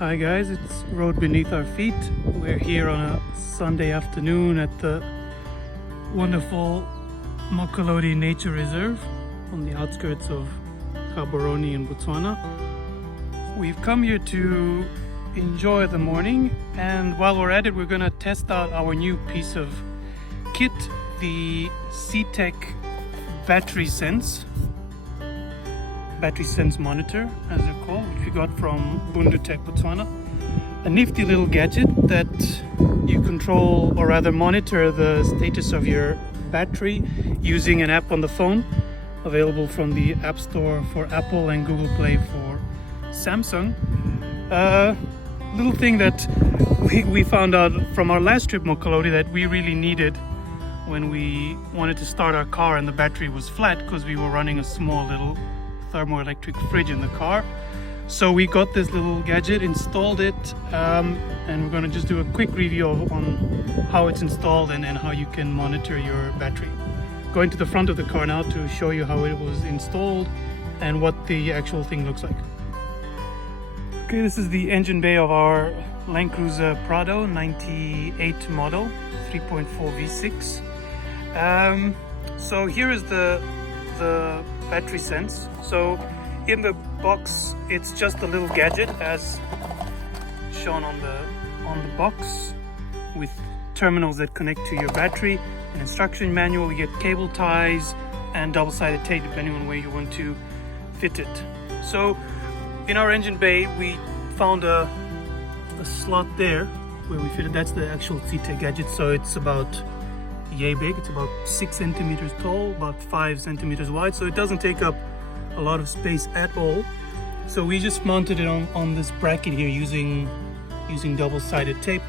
Hi guys, it's Road Beneath Our Feet. We're here on a Sunday afternoon at the wonderful Mokolodi Nature Reserve on the outskirts of Gaborone in Botswana. We've come here to enjoy the morning, and while we're at it we're gonna test out our new piece of kit, the CTEK Battery Sense monitor, as they're called, which we got from Bundutec Botswana. A nifty little gadget that you control, or rather monitor, the status of your battery using an app on the phone, available from the App Store for Apple and Google Play for Samsung. Little thing that we found out from our last trip Mokolodi that we really needed when we wanted to start our car and the battery was flat, because we were running a small little thermoelectric fridge in the car. So we got this little gadget, installed it, and we're going to just do a quick review on how it's installed and how you can monitor your battery. Going to the front of the car now to show you how it was installed and what the actual thing looks like. Okay, this is the engine bay of our Land Cruiser Prado 98 model 3.4 V6. So here is the battery sense. So in the box it's just a little gadget as shown on the box, with terminals that connect to your battery, an instruction manual, you get cable ties and double-sided tape depending on where you want to fit it. So in our engine bay we found a slot there where we fit it. That's the actual CTEK gadget. So it's about yay big. It's about 6 centimeters tall, about 5 centimeters wide, so it doesn't take up a lot of space at all. So we just mounted it on this bracket here using double-sided tape.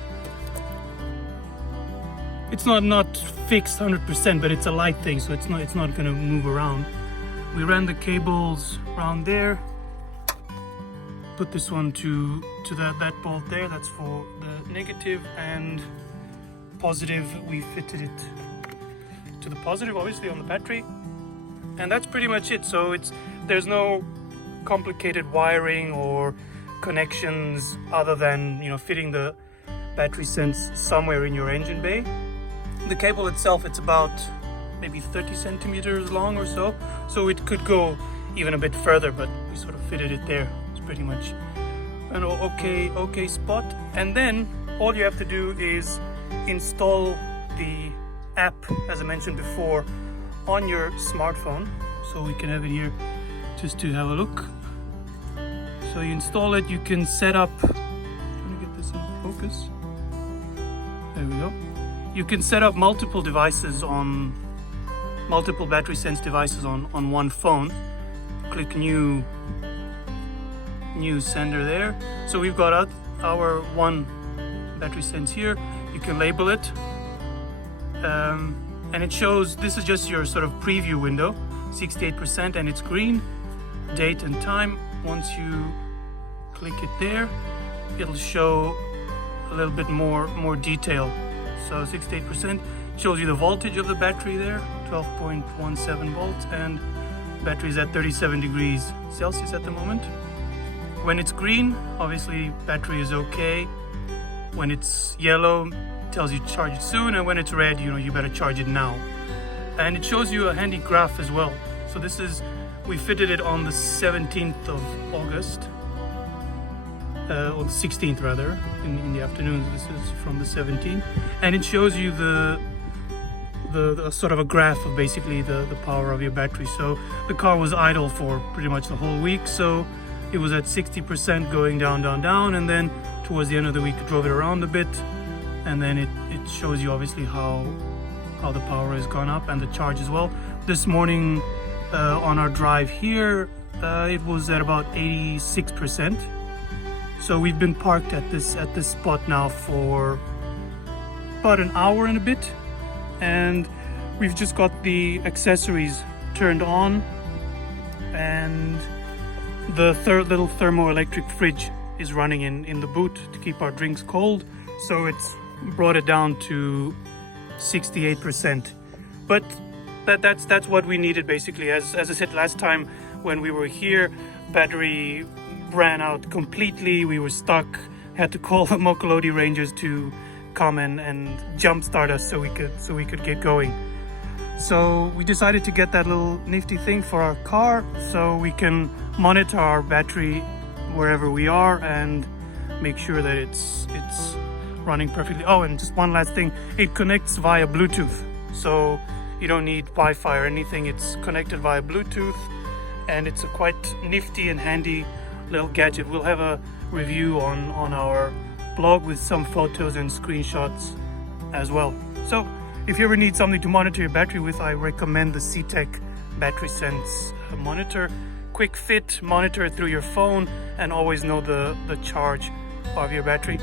It's not fixed 100%, but it's a light thing, so it's not going to move around. We ran the cables around there, put this one to that bolt there, that's for the negative, and positive we fitted it to the positive, obviously, on the battery, and that's pretty much it. So there's no complicated wiring or connections other than fitting the battery sense somewhere in your engine bay. The cable itself, it's about maybe 30 centimeters long or so it could go even a bit further, but we sort of fitted it there. It's pretty much an okay spot. And then all you have to do is install the app, as I mentioned before, on your smartphone. So we can have it here just to have a look. So you install it, you can set up, trying to get this in focus, there we go. You can set up multiple battery sense devices on one phone. Click new sender there. So we've got our one battery sense here. You can label it, and it shows, this is just your sort of preview window, 68%, and it's green, date and time. Once you click it there, it'll show a little bit more detail. So 68% shows you the voltage of the battery there, 12.17 volts, and battery is at 37 degrees Celsius at the moment. When it's green, obviously battery is okay. When it's yellow, it tells you charge it soon, and when it's red, you better charge it now. And it shows you a handy graph as well. So we fitted it on the 17th of August, or the 16th rather, in the afternoon. This is from the 17th, and it shows you the sort of a graph of basically the power of your battery. So the car was idle for pretty much the whole week, so it was at 60%, going down, and then towards the end of the week, drove it around a bit, and then it shows you obviously how the power has gone up and the charge as well. This morning on our drive here, it was at about 86%. So we've been parked at this spot now for about an hour and a bit, and we've just got the accessories turned on, and the little thermoelectric fridge is running in the boot to keep our drinks cold, so it's brought it down to 68%. But that's what we needed basically. As I said last time when we were here, battery ran out completely. We were stuck, had to call the Mokolodi Rangers to come and jumpstart us so we could get going. So we decided to get that little nifty thing for our car so we can monitor our battery wherever we are and make sure that it's running perfectly. Oh, and just one last thing, it connects via Bluetooth, so you don't need Wi-Fi or anything. It's connected via Bluetooth, and it's a quite nifty and handy little gadget. We'll have a review on our blog with some photos and screenshots as well. So if you ever need something to monitor your battery with, I recommend the CTEK Battery Sense monitor. Quick fit, monitor it through your phone, and always know the charge of your battery.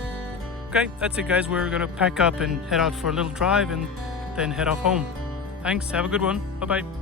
Okay, that's it guys. We're gonna pack up and head out for a little drive and then head off home. Thanks, have a good one. Bye bye.